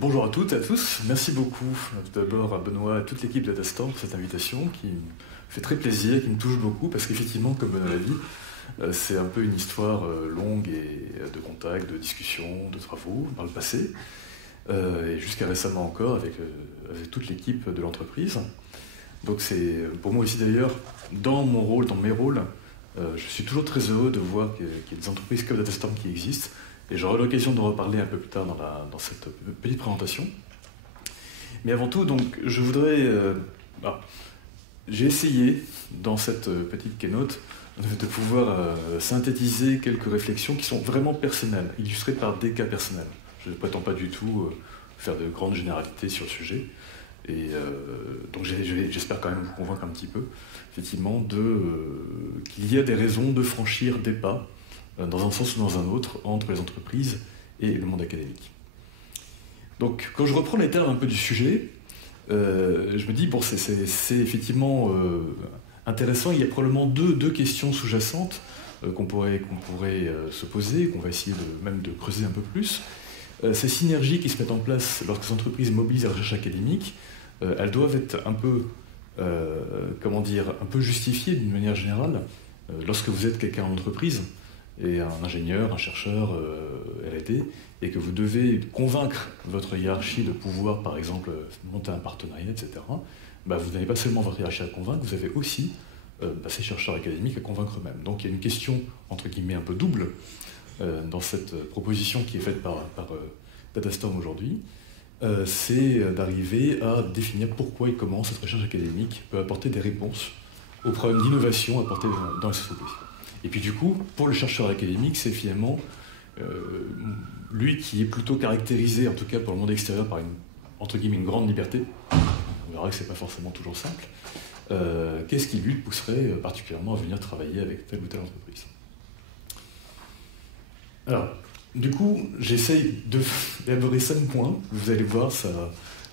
Bonjour à toutes et à tous. Merci beaucoup tout d'abord à Benoît et à toute l'équipe d'Adastor pour cette invitation qui me fait très plaisir, qui me touche beaucoup parce qu'effectivement, comme Benoît l'a dit, c'est un peu une histoire longue et de contacts, de discussions, de travaux dans le passé et jusqu'à récemment encore avec toute l'équipe de l'entreprise. Donc c'est pour moi aussi d'ailleurs, dans mon rôle, dans mes rôles, je suis toujours très heureux de voir qu'il y a des entreprises comme Datastorm qui existent. Et j'aurai l'occasion d'en reparler un peu plus tard dans cette petite présentation. Mais avant tout, donc, je voudrais... j'ai essayé, dans cette petite keynote, de pouvoir synthétiser quelques réflexions qui sont vraiment personnelles, illustrées par des cas personnels. Je ne prétends pas du tout faire de grandes généralités sur le sujet. Et donc j'espère quand même vous convaincre un petit peu, effectivement, qu'il y a des raisons de franchir des pas dans un sens ou dans un autre, entre les entreprises et le monde académique. Donc, quand je reprends les termes un peu du sujet, je me dis, bon, c'est effectivement intéressant, il y a probablement deux questions sous-jacentes qu'on pourrait se poser, qu'on va essayer même de creuser un peu plus. Ces synergies qui se mettent en place lorsque les entreprises mobilisent la recherche académique, elles doivent être un peu, un peu justifiées d'une manière générale. Lorsque vous êtes quelqu'un en entreprise, et un ingénieur, un chercheur R&D, et que vous devez convaincre votre hiérarchie de pouvoir, par exemple, monter un partenariat, etc., vous n'avez pas seulement votre hiérarchie à convaincre, vous avez aussi ces chercheurs académiques à convaincre eux-mêmes. Donc il y a une question, entre guillemets, un peu double dans cette proposition qui est faite par Datastorm aujourd'hui, c'est d'arriver à définir pourquoi et comment cette recherche académique peut apporter des réponses aux problèmes d'innovation apportés dans la société. Et puis du coup, pour le chercheur académique, c'est finalement lui qui est plutôt caractérisé, en tout cas pour le monde extérieur, par une grande liberté. On verra que c'est pas forcément toujours simple. Qu'est-ce qui lui pousserait particulièrement à venir travailler avec telle ou telle entreprise? Alors, du coup, j'essaye d'élaborer 5 points. Vous allez voir,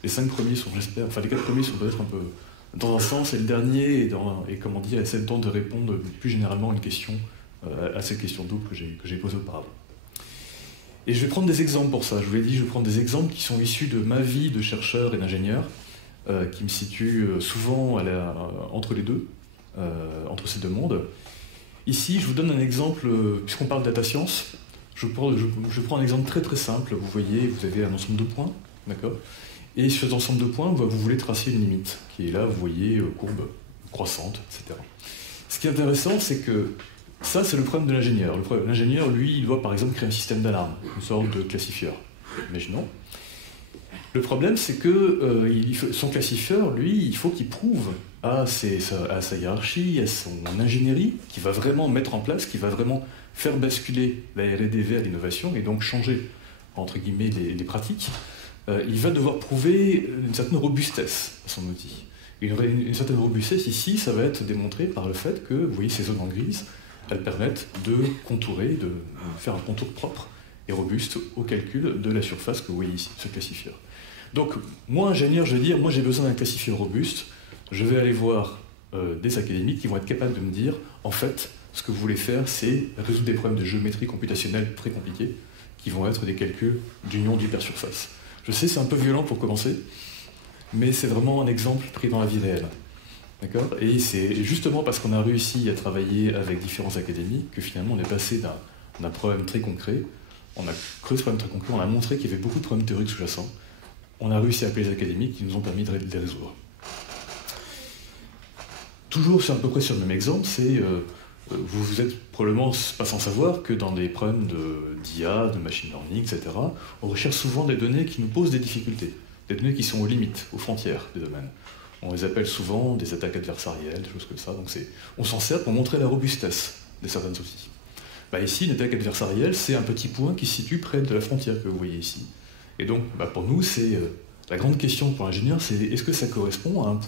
les 5 premiers sont, j'espère, enfin les 4 premiers sont peut-être un peu dans un sens, et le dernier essaie le temps de répondre plus généralement à cette question double que j'ai posée auparavant. Et je vais prendre des exemples pour ça. Je vous l'ai dit, je vais prendre des exemples qui sont issus de ma vie de chercheur et d'ingénieur, qui me situent souvent entre les deux, entre ces deux mondes. Ici, je vous donne un exemple, puisqu'on parle de data science, je prends un exemple très très simple. Vous voyez, vous avez un ensemble de points, d'accord ? Et sur cet ensemble de points, vous voulez tracer une limite, qui est là, vous voyez, courbe croissante, etc. Ce qui est intéressant, c'est que ça, c'est le problème de l'ingénieur. L'ingénieur, lui, il doit par exemple créer un système d'alarme, une sorte de classifieur. Imaginons. Le problème, c'est que son classifieur, lui, il faut qu'il prouve à sa hiérarchie, à son ingénierie, qui va vraiment mettre en place, qui va vraiment faire basculer la R&D vers l'innovation, et donc changer, entre guillemets, les pratiques. Il va devoir prouver une certaine robustesse à son outil. Une certaine robustesse ici, ça va être démontré par le fait que, vous voyez, ces zones en grise, elles permettent de contourer, de faire un contour propre et robuste au calcul de la surface que vous voyez ici, ce classifieur. Donc, moi, ingénieur, je vais dire, moi j'ai besoin d'un classifieur robuste, je vais aller voir des académiques qui vont être capables de me dire, en fait, ce que vous voulez faire, c'est résoudre des problèmes de géométrie computationnelle très compliqués, qui vont être des calculs d'union d'hypersurface. Je sais, c'est un peu violent pour commencer, mais c'est vraiment un exemple pris dans la vie réelle. D'accord ? Et c'est justement parce qu'on a réussi à travailler avec différents académiques que finalement on est passé d'un problème très concret, on a creusé ce problème très concret, on a montré qu'il y avait beaucoup de problèmes théoriques sous-jacents, on a réussi à appeler les académiques qui nous ont permis de les résoudre. Toujours à peu près sur le même exemple, c'est vous êtes probablement pas sans savoir que dans des problèmes d'IA, de machine learning, etc., on recherche souvent des données qui nous posent des difficultés, des données qui sont aux limites, aux frontières des domaines. On les appelle souvent des attaques adversarielles, des choses comme ça. Donc on s'en sert pour montrer la robustesse de certains outils. Ici, une attaque adversarielle, c'est un petit point qui se situe près de la frontière que vous voyez ici. Et donc, pour nous, c'est la grande question pour l'ingénieur, c'est est-ce que ça correspond à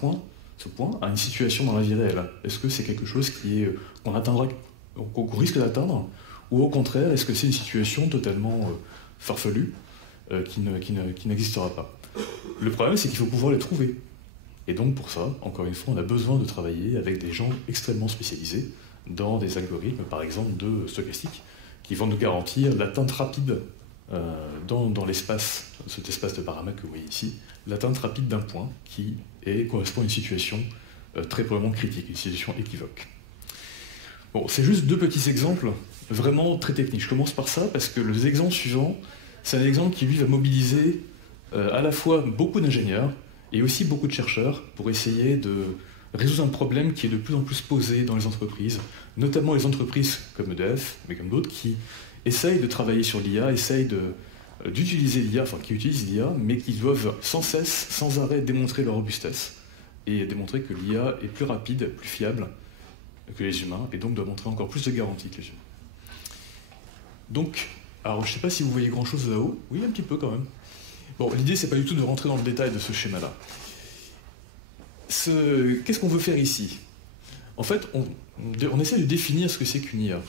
ce point, à une situation dans la vie réelle? Est-ce que c'est quelque chose qu'on risque d'atteindre? Ou au contraire, est-ce que c'est une situation totalement farfelue qui n'existera pas? Le problème, c'est qu'il faut pouvoir les trouver. Et donc pour ça, encore une fois, on a besoin de travailler avec des gens extrêmement spécialisés dans des algorithmes, par exemple, de stochastique, qui vont nous garantir l'atteinte rapide dans l'espace, cet espace de paramètres que vous voyez ici, l'atteinte rapide d'un point qui correspond à une situation très probablement critique, une situation équivoque. Bon, c'est juste 2 petits exemples vraiment très techniques. Je commence par ça parce que les exemples suivants, c'est un exemple qui lui va mobiliser à la fois beaucoup d'ingénieurs et aussi beaucoup de chercheurs pour essayer de résoudre un problème qui est de plus en plus posé dans les entreprises, notamment les entreprises comme EDF, mais comme d'autres, qui essayent de travailler sur l'IA, essayent d'utiliser l'IA, enfin qui utilisent l'IA, mais qui doivent sans cesse, sans arrêt démontrer leur robustesse et démontrer que l'IA est plus rapide, plus fiable que les humains, et donc doit montrer encore plus de garanties que les humains. Donc, alors je ne sais pas si vous voyez grand-chose là-haut, oui un petit peu quand même. Bon, l'idée c'est pas du tout de rentrer dans le détail de ce schéma-là. Qu'est-ce qu'on veut faire ici? En fait, on essaie de définir ce que c'est qu'une IA.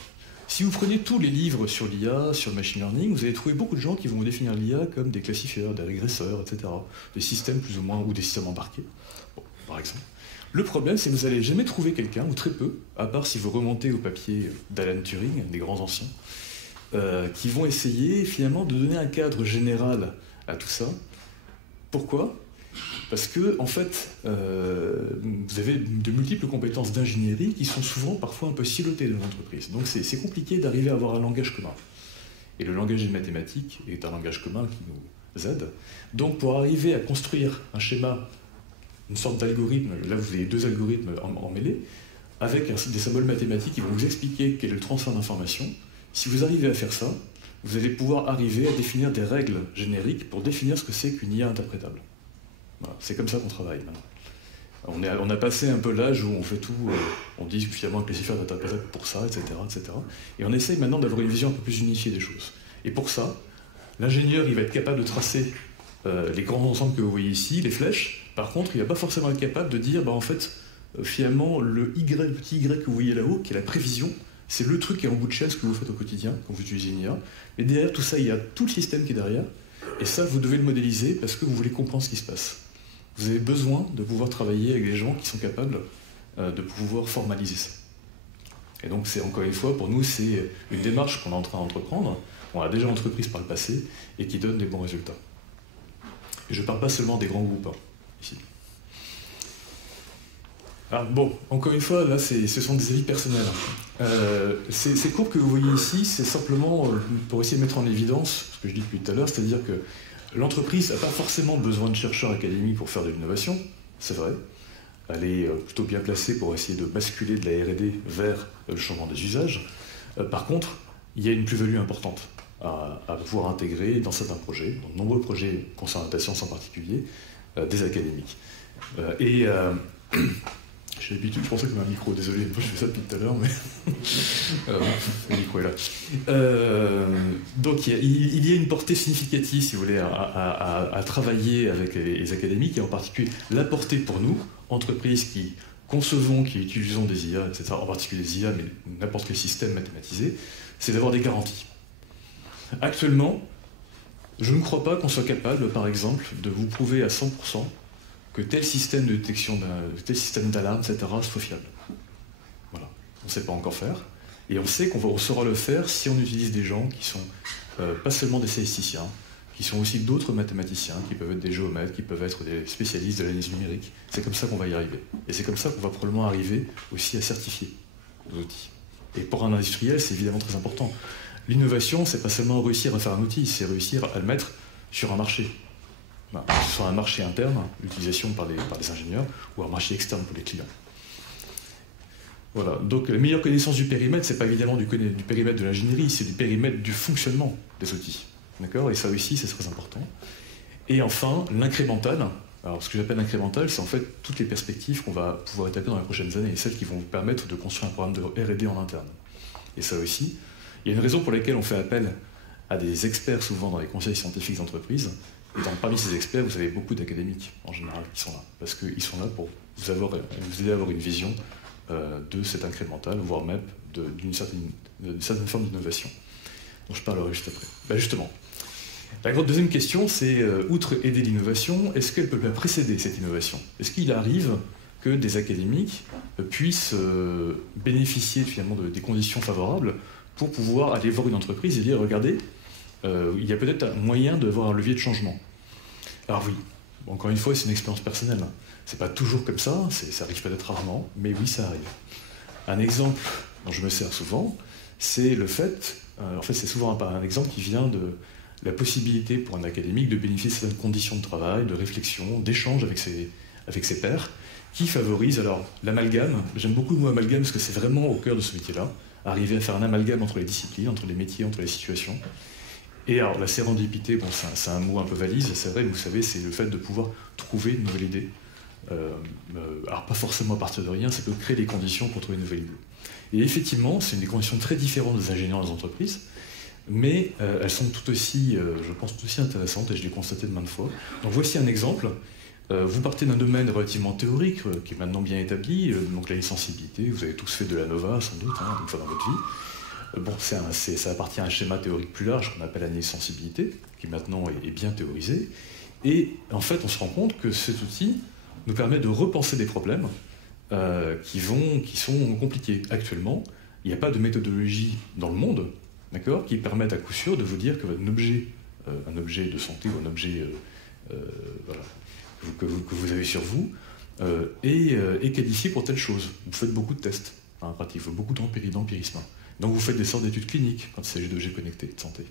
Si vous prenez tous les livres sur l'IA, sur le machine learning, vous allez trouver beaucoup de gens qui vont définir l'IA comme des classifieurs, des régresseurs, etc. Des systèmes plus ou moins, ou des systèmes embarqués, bon, par exemple. Le problème, c'est que vous n'allez jamais trouver quelqu'un, ou très peu, à part si vous remontez au papier d'Alan Turing, des grands anciens, qui vont essayer finalement de donner un cadre général à tout ça. Pourquoi ? Parce que, en fait, vous avez de multiples compétences d'ingénierie qui sont souvent, parfois, un peu silotées dans l'entreprise. Donc c'est compliqué d'arriver à avoir un langage commun. Et le langage des mathématiques est un langage commun qui nous aide. Donc pour arriver à construire un schéma, une sorte d'algorithme, là vous avez 2 algorithmes emmêlés, avec des symboles mathématiques qui vont vous expliquer quel est le transfert d'informations, si vous arrivez à faire ça, vous allez pouvoir arriver à définir des règles génériques pour définir ce que c'est qu'une IA interprétable. Voilà, c'est comme ça qu'on travaille maintenant. On a passé un peu l'âge où on fait tout, on dit finalement que les chiffres sont interprétables pour ça, etc., etc. Et on essaye maintenant d'avoir une vision un peu plus unifiée des choses. Et pour ça, l'ingénieur, il va être capable de tracer les grands ensembles que vous voyez ici, les flèches. Par contre, il va pas forcément être capable de dire, en fait, finalement, le petit Y que vous voyez là-haut, qui est la prévision, c'est le truc qui est en bout de chaise que vous faites au quotidien, quand vous utilisez une IA. Mais derrière tout ça, il y a tout le système qui est derrière. Et ça, vous devez le modéliser parce que vous voulez comprendre ce qui se passe. Vous avez besoin de pouvoir travailler avec des gens qui sont capables de pouvoir formaliser ça. Et donc, c'est encore une fois, pour nous, c'est une démarche qu'on est en train d'entreprendre, on a déjà entreprise par le passé, et qui donne des bons résultats. Et je ne parle pas seulement des grands groupes, ici. Alors, bon, encore une fois, là, ce sont des avis personnels. Ces courbes que vous voyez ici, c'est simplement pour essayer de mettre en évidence ce que je dis depuis tout à l'heure, c'est-à-dire que l'entreprise n'a pas forcément besoin de chercheurs académiques pour faire de l'innovation, c'est vrai. Elle est plutôt bien placée pour essayer de basculer de la R&D vers le changement des usages. Par contre, il y a une plus-value importante à pouvoir intégrer dans certains projets, dans de nombreux projets concernant la science en particulier, des académiques. J'ai l'habitude, je pensais que j'avais un micro, désolé, moi je fais ça depuis tout à l'heure, mais le micro est là. Donc il y a une portée significative, si vous voulez, à travailler avec les académiques, et en particulier la portée pour nous, entreprises qui concevons, qui utilisons des IA, etc., en particulier des IA, mais n'importe quel système mathématisé, c'est d'avoir des garanties. Actuellement, je ne crois pas qu'on soit capable, par exemple, de vous prouver à 100% que tel système de détection, tel système d'alarme, etc., soit fiable. Voilà. On ne sait pas encore faire. Et on sait qu'on saura le faire si on utilise des gens qui sont pas seulement des statisticiens, qui sont aussi d'autres mathématiciens, qui peuvent être des géomètres, qui peuvent être des spécialistes de l'analyse numérique. C'est comme ça qu'on va y arriver. Et c'est comme ça qu'on va probablement arriver aussi à certifier nos outils. Et pour un industriel, c'est évidemment très important. L'innovation, c'est pas seulement réussir à faire un outil, c'est réussir à le mettre sur un marché. Que ce soit un marché interne, l'utilisation par les ingénieurs, ou un marché externe pour les clients. Voilà. Donc la meilleure connaissance du périmètre, c'est pas évidemment du périmètre de l'ingénierie, c'est du périmètre du fonctionnement des outils. D'accord ? Et ça aussi, c'est très important. Et enfin, l'incrémental. Alors ce que j'appelle l'incrémental, c'est en fait toutes les perspectives qu'on va pouvoir établir dans les prochaines années, et celles qui vont vous permettre de construire un programme de R&D en interne. Et ça aussi, il y a une raison pour laquelle on fait appel à des experts souvent dans les conseils scientifiques d'entreprise. Et parmi ces experts, vous avez beaucoup d'académiques, en général, qui sont là. Parce qu'ils sont là pour vous aider à avoir une vision de cet incrémental, voire même d'une certaine forme d'innovation, dont je parlerai juste après. Justement, la deuxième question, c'est, outre aider l'innovation, est-ce qu'elle peut bien précéder cette innovation ? Est-ce qu'il arrive que des académiques puissent bénéficier finalement des conditions favorables pour pouvoir aller voir une entreprise et dire, regardez, il y a peut-être un moyen d'avoir un levier de changement. Alors oui, encore une fois, c'est une expérience personnelle. C'est pas toujours comme ça, ça arrive peut-être rarement, mais oui, ça arrive. Un exemple dont je me sers souvent, c'est le fait, en fait c'est souvent un exemple qui vient de la possibilité pour un académique de bénéficier de certaines conditions de travail, de réflexion, d'échange avec ses pairs, qui favorisent alors l'amalgame. J'aime beaucoup le mot amalgame parce que c'est vraiment au cœur de ce métier-là, arriver à faire un amalgame entre les disciplines, entre les métiers, entre les situations. Et alors la sérendipité, bon, c'est un mot un peu valise, c'est vrai, vous savez, c'est le fait de pouvoir trouver une nouvelle idée. Alors pas forcément à partir de rien, ça peut créer les conditions pour trouver une nouvelle idée. Et effectivement, c'est une des conditions très différentes des ingénieurs des entreprises, mais elles sont tout aussi, je pense, tout aussi intéressantes, et je l'ai constaté de maintes fois. Donc voici un exemple. Vous partez d'un domaine relativement théorique, qui est maintenant bien établi, donc la licensibilité, vous avez tous fait de la NOVA, sans doute, une fois dans votre vie. Bon, ça appartient à un schéma théorique plus large qu'on appelle la licensibilité, qui maintenant est bien théorisé. Et en fait, on se rend compte que cet outil nous permet de repenser des problèmes qui sont compliqués. Actuellement, il n'y a pas de méthodologie dans le monde, d'accord, qui permette à coup sûr de vous dire que un objet de santé ou un objet voilà, que vous avez sur vous est qualifié pour telle chose. Vous faites beaucoup de tests, en pratique, il faut beaucoup d'empirisme. Donc vous faites des sortes d'études cliniques quand il s'agit d'objets connectés de santé.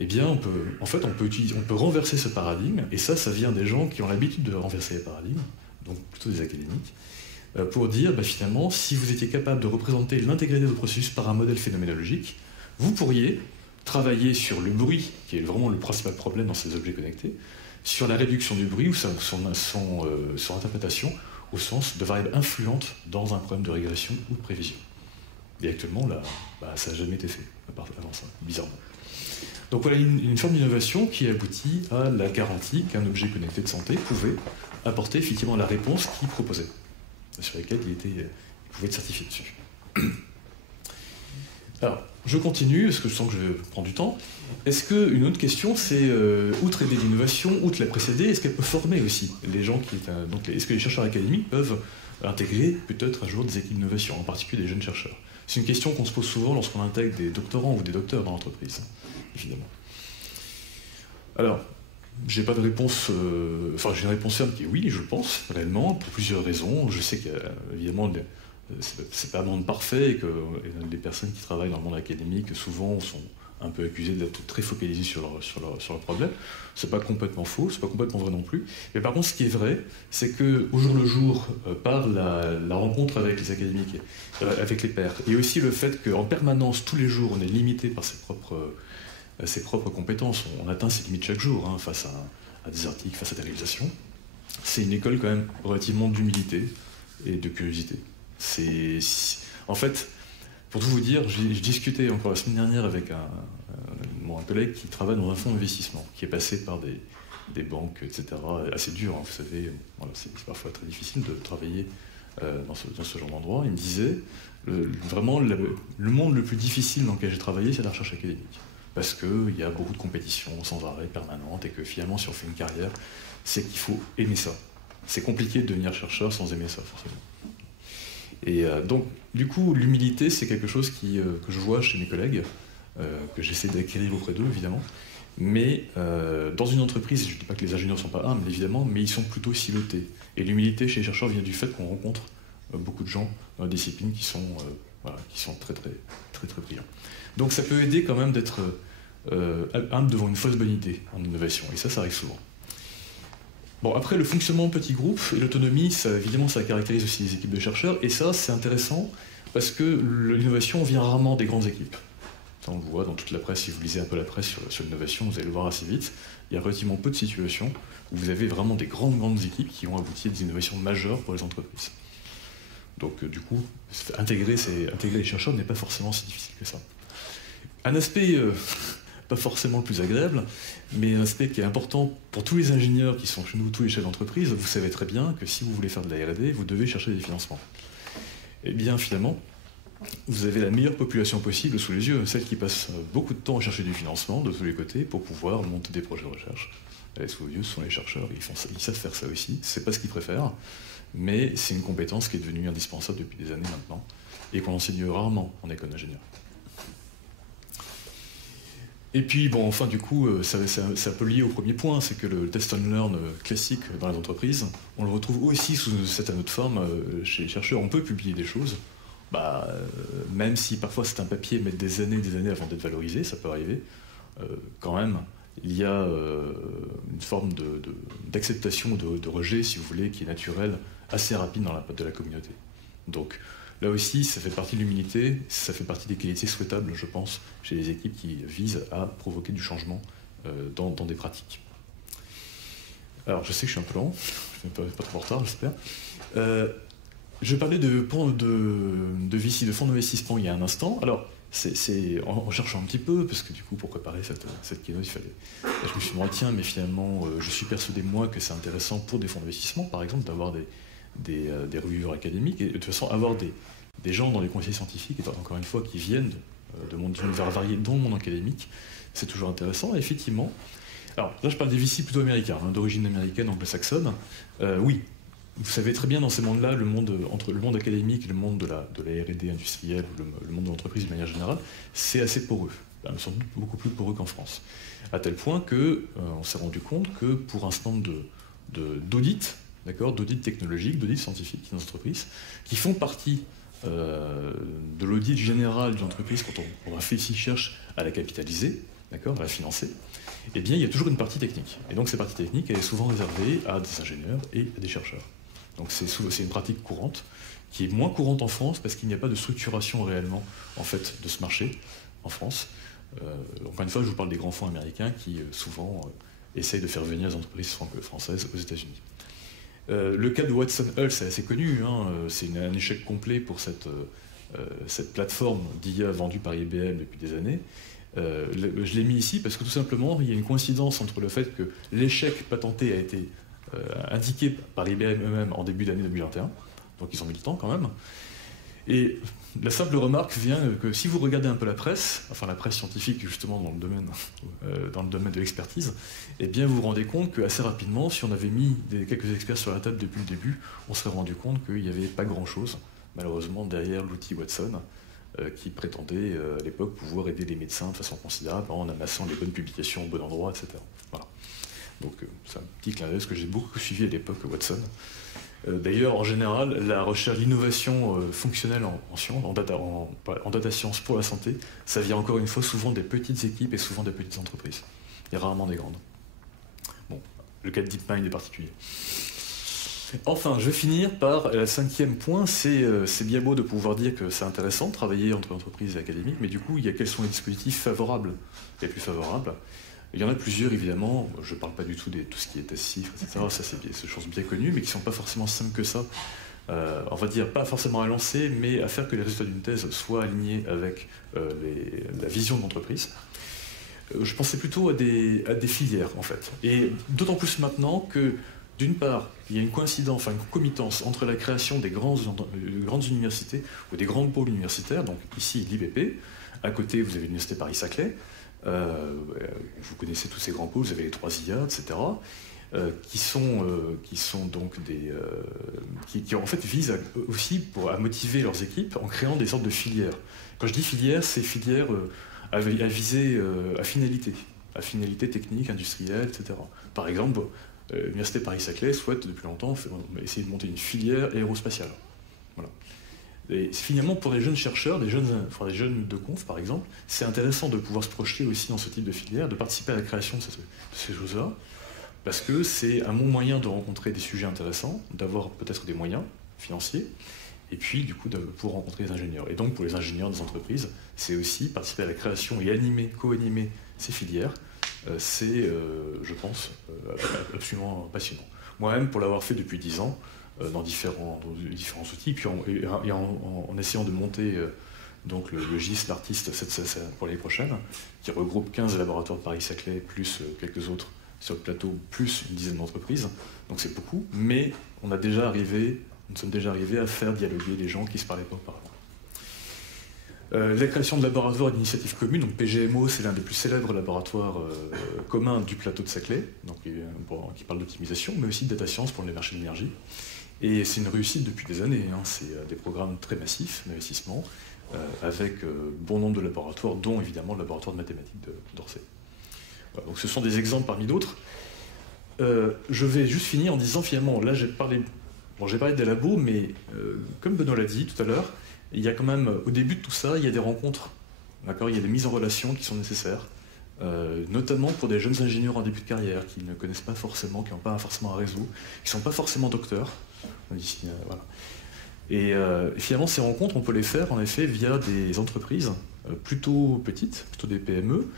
Eh bien, on peut renverser ce paradigme, et ça vient des gens qui ont l'habitude de renverser les paradigmes, donc plutôt des académiques, pour dire, finalement, si vous étiez capable de représenter l'intégralité du processus par un modèle phénoménologique, vous pourriez travailler sur le bruit, qui est vraiment le principal problème dans ces objets connectés, sur la réduction du bruit ou son interprétation au sens de variables influentes dans un problème de régression ou de prévision. Et actuellement, là, ça n'a jamais été fait, avant ça, bizarrement. Donc voilà une forme d'innovation qui aboutit à la garantie qu'un objet connecté de santé pouvait apporter effectivement la réponse qu'il proposait, sur laquelle il pouvait être certifié dessus. Alors, je continue, parce que je sens que je vais prendre du temps. Est-ce qu'une autre question, c'est, outre aider l'innovation, outre la précéder, est-ce qu'elle peut former aussi les gens est-ce que les chercheurs académiques peuvent intégrer peut-être un jour des équipes d'innovation, en particulier des jeunes chercheurs? C'est une question qu'on se pose souvent lorsqu'on intègre des doctorants ou des docteurs dans l'entreprise, évidemment. Alors, j'ai pas de réponse, j'ai une réponse ferme qui est oui, je pense, réellement, pour plusieurs raisons. Je sais qu'évidemment, c'est pas un monde parfait et que les personnes qui travaillent dans le monde académique, souvent, sont un peu accusées d'être très focalisées sur leur problème. C'est pas complètement faux, c'est pas complètement vrai non plus. Mais par contre, ce qui est vrai, c'est qu'au jour le jour, par la rencontre avec les académiques, avec les pairs, et aussi le fait qu'en permanence, tous les jours, on est limité par ses propres compétences, on atteint ses limites chaque jour, face à des articles, face à des réalisations, c'est une école quand même relativement d'humilité et de curiosité. En fait, pour tout vous dire, je discutais encore la semaine dernière avec un collègue qui travaille dans un fonds d'investissement, qui est passé par des banques, etc. Assez dur, vous savez, voilà, c'est parfois très difficile de travailler dans ce genre d'endroit. Il me disait, vraiment, le monde le plus difficile dans lequel j'ai travaillé, c'est la recherche académique. Parce qu'il y a beaucoup de compétition sans arrêt, permanente, et que finalement, si on fait une carrière, c'est qu'il faut aimer ça. C'est compliqué de devenir chercheur sans aimer ça, forcément. Et donc, du coup, l'humilité, c'est quelque chose que je vois chez mes collègues, que j'essaie d'acquérir auprès d'eux, évidemment. Mais dans une entreprise, je ne dis pas que les ingénieurs ne sont pas humbles, évidemment, mais ils sont plutôt silotés. Et l'humilité chez les chercheurs vient du fait qu'on rencontre beaucoup de gens dans la discipline qui sont très, très, très, très brillants. Donc ça peut aider quand même d'être humble devant une fausse bonne idée en innovation, et ça arrive souvent. Bon, après, le fonctionnement en petits groupes et l'autonomie, évidemment, ça caractérise aussi les équipes de chercheurs, et ça, c'est intéressant, parce que l'innovation vient rarement des grandes équipes. Ça, on le voit dans toute la presse, si vous lisez un peu la presse sur l'innovation, vous allez le voir assez vite, il y a relativement peu de situations où vous avez vraiment des grandes équipes qui ont abouti à des innovations majeures pour les entreprises. Donc, du coup, intégrer les chercheurs n'est pas forcément si difficile que ça. Un aspect... pas forcément le plus agréable, mais un aspect qui est important pour tous les ingénieurs qui sont chez nous, tous les chefs d'entreprise, vous savez très bien que si vous voulez faire de la R&D, vous devez chercher des financements. Et bien finalement, vous avez la meilleure population possible sous les yeux, celle qui passe beaucoup de temps à chercher du financement de tous les côtés pour pouvoir monter des projets de recherche. Et sous les yeux, ce sont les chercheurs, ils savent faire ça aussi, c'est pas ce qu'ils préfèrent, mais c'est une compétence qui est devenue indispensable depuis des années maintenant, et qu'on enseigne rarement en école d'ingénieur. Et puis, bon, enfin, du coup, c'est un peu lié au premier point, c'est que le test and learn classique dans les entreprises, on le retrouve aussi sous cette autre forme chez les chercheurs. On peut publier des choses, même si parfois c'est un papier met des années avant d'être valorisé, ça peut arriver, quand même, il y a une forme d'acceptation ou de rejet, si vous voulez, qui est naturelle, assez rapide dans l'impact de la communauté. Donc, là aussi, ça fait partie de l'humilité, ça fait partie des qualités souhaitables, je pense, chez les équipes qui visent à provoquer du changement dans des pratiques. Alors, je sais que je suis un peu lent, je ne vais pas trop en retard, j'espère. Je parlais de VC, de fonds d'investissement, il y a un instant. Alors, en cherchant un petit peu, parce que du coup, pour préparer cette keynote, je me suis dit, tiens, mais finalement, je suis persuadé, moi, que c'est intéressant pour des fonds d'investissement, par exemple, d'avoir des reviewers académiques, et de toute façon, avoir des gens dans les conseils scientifiques, et encore une fois, qui viennent de mondes d'univers variés, dont le monde académique, c'est toujours intéressant. Et effectivement, alors là, je parle des VC plutôt américains, d'origine américaine, anglo-saxonne. Oui, vous savez très bien dans ces mondes-là, entre le monde académique et le monde de la R&D industrielle, le monde de l'entreprise de manière générale, c'est assez poreux. Ils sont beaucoup plus poreux qu'en France. À tel point qu'on s'est rendu compte que pour un certain nombre d'audits, d'audits technologiques, d'audits scientifiques dans les entreprises, qui font partie de l'audit général d'une entreprise quand on cherche à la capitaliser, à la financer, eh bien il y a toujours une partie technique. Et donc cette partie technique, elle est souvent réservée à des ingénieurs et à des chercheurs. Donc c'est une pratique courante, qui est moins courante en France parce qu'il n'y a pas de structuration réellement en fait, de ce marché en France. Encore une fois, je vous parle des grands fonds américains qui souvent essayent de faire venir les entreprises françaises aux États-Unis. Le cas de Watson Hull, c'est assez connu, c'est un échec complet pour cette plateforme d'IA vendue par IBM depuis des années. Je l'ai mis ici parce que tout simplement, il y a une coïncidence entre le fait que l'échec patenté a été indiqué par IBM eux-mêmes en début d'année 2021, donc ils ont mis le temps quand même. Et la simple remarque vient que si vous regardez un peu la presse, enfin la presse scientifique justement dans le domaine de l'expertise, eh bien vous vous rendez compte qu'assez rapidement, si on avait mis quelques experts sur la table depuis le début, on serait rendu compte qu'il n'y avait pas grand-chose, malheureusement, derrière l'outil Watson, qui prétendait à l'époque pouvoir aider les médecins de façon considérable en amassant les bonnes publications au bon endroit, etc. Voilà. Donc c'est un petit clin d'œil, ce que j'ai beaucoup suivi à l'époque Watson. D'ailleurs, en général, la recherche, l'innovation fonctionnelle en data science pour la santé, ça vient encore une fois souvent des petites équipes et souvent des petites entreprises. Il y a rarement des grandes. Bon, le cas de DeepMind est particulier. Enfin, je vais finir par le 5e point, c'est bien beau de pouvoir dire que c'est intéressant de travailler entre entreprises et académiques, mais du coup, quels sont les dispositifs favorables, les plus favorables? Il y en a plusieurs, évidemment. Je ne parle pas du tout de tout ce qui est test chiffres, etc. Ça, c'est des choses bien connues, mais qui ne sont pas forcément simples que ça. On va dire, pas forcément à lancer, mais à faire que les résultats d'une thèse soient alignés avec la vision de l'entreprise. Je pensais plutôt à des filières, en fait. Et d'autant plus maintenant que, d'une part, il y a une coïncidence, enfin une concomitance entre la création des grandes universités ou des grands pôles universitaires, donc ici l'IBP, à côté vous avez l'Université Paris-Saclay, vous connaissez tous ces grands pôles, vous avez les 3 IA, etc., qui sont donc qui en fait visent aussi à motiver leurs équipes en créant des sortes de filières. Quand je dis filières, c'est filières à viser à finalité technique, industrielle, etc. Par exemple, l'Université Paris-Saclay souhaite depuis longtemps essayer de monter une filière aérospatiale. Voilà. Et finalement, pour les jeunes chercheurs, des jeunes de conf par exemple, c'est intéressant de pouvoir se projeter aussi dans ce type de filière, de participer à la création de ces choses-là, parce que c'est un bon moyen de rencontrer des sujets intéressants, d'avoir peut-être des moyens financiers, et puis du coup de pouvoir rencontrer des ingénieurs. Et donc pour les ingénieurs des entreprises, c'est aussi participer à la création et co-animer ces filières, c'est, je pense, absolument passionnant. Moi-même, pour l'avoir fait depuis 10 ans, dans différents outils, puis en essayant de monter donc le GIS, l'artiste pour l'année prochaine, qui regroupe 15 laboratoires de Paris-Saclay, plus quelques autres sur le plateau, plus une dizaine d'entreprises. Donc c'est beaucoup, mais nous sommes déjà arrivés à faire dialoguer les gens qui ne se parlaient pas auparavant. La création de laboratoires d'initiatives communes, donc PGMO, c'est l'un des plus célèbres laboratoires communs du plateau de Saclay, donc, qui parle d'optimisation, mais aussi de data science pour les marchés de l'énergie. Et c'est une réussite depuis des années, c'est des programmes très massifs d'investissement, avec bon nombre de laboratoires, dont évidemment le laboratoire de mathématiques d'Orsay. Voilà, donc ce sont des exemples parmi d'autres. Je vais juste finir en disant finalement, là j'ai parlé des labos, mais comme Benoît l'a dit tout à l'heure, il y a quand même, au début de tout ça, il y a des rencontres, d'accord, il y a des mises en relation qui sont nécessaires. Notamment pour des jeunes ingénieurs en début de carrière qui ne connaissent pas forcément, qui n'ont pas forcément un réseau, qui ne sont pas forcément docteurs. Voilà. Et finalement, ces rencontres, on peut les faire en effet via des entreprises plutôt petites, plutôt des PME,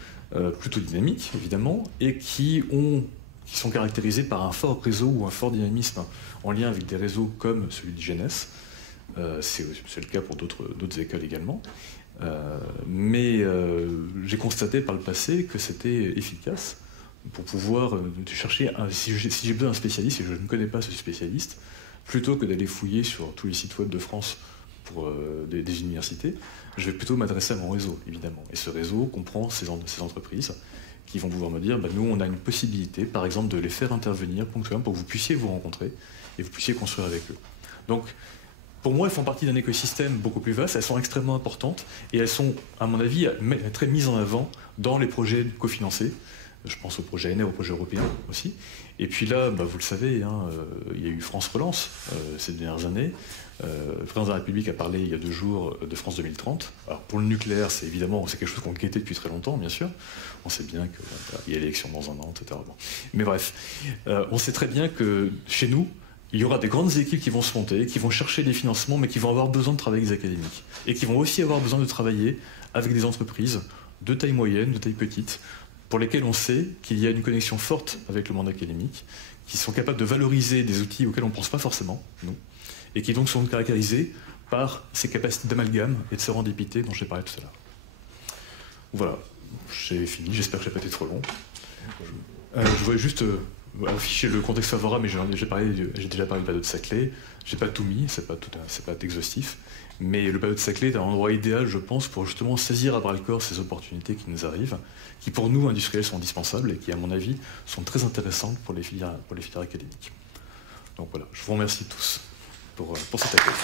plutôt dynamiques évidemment, et qui sont caractérisées par un fort réseau ou un fort dynamisme en lien avec des réseaux comme celui du GNS. C'est le cas pour d'autres écoles également. Mais j'ai constaté par le passé que c'était efficace pour pouvoir chercher, si j'ai besoin d'un spécialiste et je ne connais pas ce spécialiste, plutôt que d'aller fouiller sur tous les sites web de France pour des universités, je vais plutôt m'adresser à mon réseau, évidemment. Et ce réseau comprend ces entreprises qui vont pouvoir me dire, nous, on a une possibilité, par exemple, de les faire intervenir ponctuellement pour que vous puissiez vous rencontrer et vous puissiez construire avec eux. Donc, pour moi, elles font partie d'un écosystème beaucoup plus vaste, elles sont extrêmement importantes et elles sont, à mon avis, très mises en avant dans les projets cofinancés. Je pense au projet NR, au projet européen aussi. Et puis là, vous le savez, il y a eu France Relance ces dernières années. Le président de la République a parlé il y a 2 jours de France 2030. Alors pour le nucléaire, c'est quelque chose qu'on guettait depuis très longtemps, bien sûr. On sait bien qu'il y a l'élection dans 1 an, etc. Bon. Mais bref, on sait très bien que chez nous, il y aura des grandes équipes qui vont se monter, qui vont chercher des financements, mais qui vont avoir besoin de travailler avec des académiques. Et qui vont aussi avoir besoin de travailler avec des entreprises de taille moyenne, de taille petite, pour lesquelles on sait qu'il y a une connexion forte avec le monde académique, qui sont capables de valoriser des outils auxquels on ne pense pas forcément, nous, et qui donc sont caractérisés par ces capacités d'amalgame et de sérendipité dont j'ai parlé tout à l'heure. Voilà, j'ai fini, j'espère que je n'ai pas été trop long. Je voudrais juste afficher le contexte favorable, mais j'ai déjà parlé du bateau de Saclay, j'ai pas tout mis, c'est pas exhaustif, mais le bateau de Saclay est un endroit idéal, je pense, pour justement saisir à bras-le-corps ces opportunités qui nous arrivent, qui pour nous, industriels, sont indispensables et qui, à mon avis, sont très intéressantes pour les filières académiques. Donc voilà, je vous remercie tous pour cet accueil.